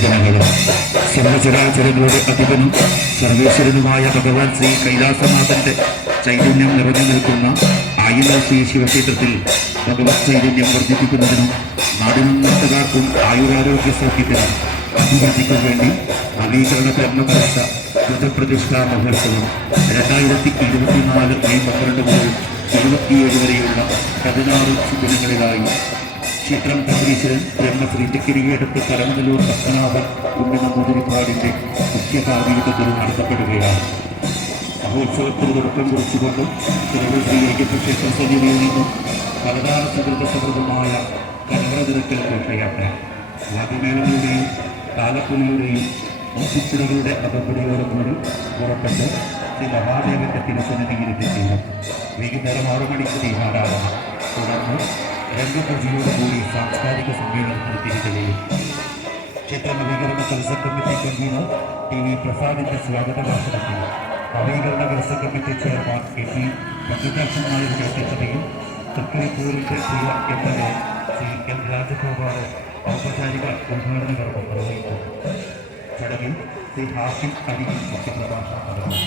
ഭജനകളും സർവചരാചരങ്ങളുടെ അധിപനും സർവേശ്വരനുമായ ഭഗവാൻ ശ്രീ കൈലാസനാഥന്റെ ചൈതന്യം നിറഞ്ഞു നിൽക്കുന്ന ആയില ശ്രീ ശിവക്ഷേത്രത്തിൽ ഭഗവത് ചൈതന്യം വർദ്ധിപ്പിക്കുന്നതിനും നാടിനും നാട്ടുകാർക്കും ആയുരാരോഗ്യ സൗഖ്യത്തിനും അഭിവൃദ്ധിക്കും വേണ്ടി നവീകരണ ധർമ്മകർഷ ബുദ്ധപ്രതിഷ്ഠാ മഹോത്സവം 2024 മെയ് 12 മുതൽ 27 വരെയുള്ള 16 ദിനങ്ങളിലായി ക്ഷേത്രം തന്ത്രീശ്വരൻ ബ്രഹ്മശ്രീ തെക്കിരിയേടത്ത് കരമനല്ലൂർ പത്മനാഭൻ ഉണ്ണി നമ്പൂതിരിപ്പാടിന്റെ മുഖ്യ കാർമ്മികത്വത്തിൽ നടത്തപ്പെടുകയാണ്. മഹോത്സവത്തിന് തുടക്കം കുറിച്ചുകൊണ്ട് ശ്രീ അയ്യപ്പ ക്ഷേത്ര സന്നിധിയിൽ നിന്നും പലതാര സുഹൃത സമൃദ്ധമായ കലവറതിരക്കൽ ഘോഷയാത്ര വാദ്യമേളങ്ങളുടെയും താലപ്പുലിയുടെയും മൂച്ചിപ്പുടികളുടെ അകമ്പടിയോടുകൂടി പുറപ്പെട്ട് ശ്രീ മഹാദേവന്റെ തിരുസന്നിധിയിൽ എത്തിച്ചേരും. വൈകുന്നേരം 6 മണിക്ക് തീരാടാണ്. തുടർന്ന് രംഗപൂജയോടുകൂടി സാംസ്കാരിക സമ്മേളനം നടത്തിയിരിക്കുകയും ക്ഷേത്ര നവീകരണ കൽസ കമ്മിറ്റി കൺവീനർ TV പ്രസാദിന്റെ സ്വാഗത ഭാഷണത്തിൽ നവീകരണ കൽസ കമ്മിറ്റി ചെയർമാൻ KP പഞ്ചദാക്ഷൻ നായരുടെ അധ്യക്ഷതയിൽ തൃക്കരിപ്പൂരിന്റെ പ്രിയ MLA ശ്രീ M രാജഗോപാൽ ഔപചാരിക ഉദ്ഘാടന കർമ്മം നിർവഹിച്ചു. ചടങ്ങിൽ ശ്രീ ഹാഷിം അലി മുഖ്യപ്രഭാഷണം നടന്നു.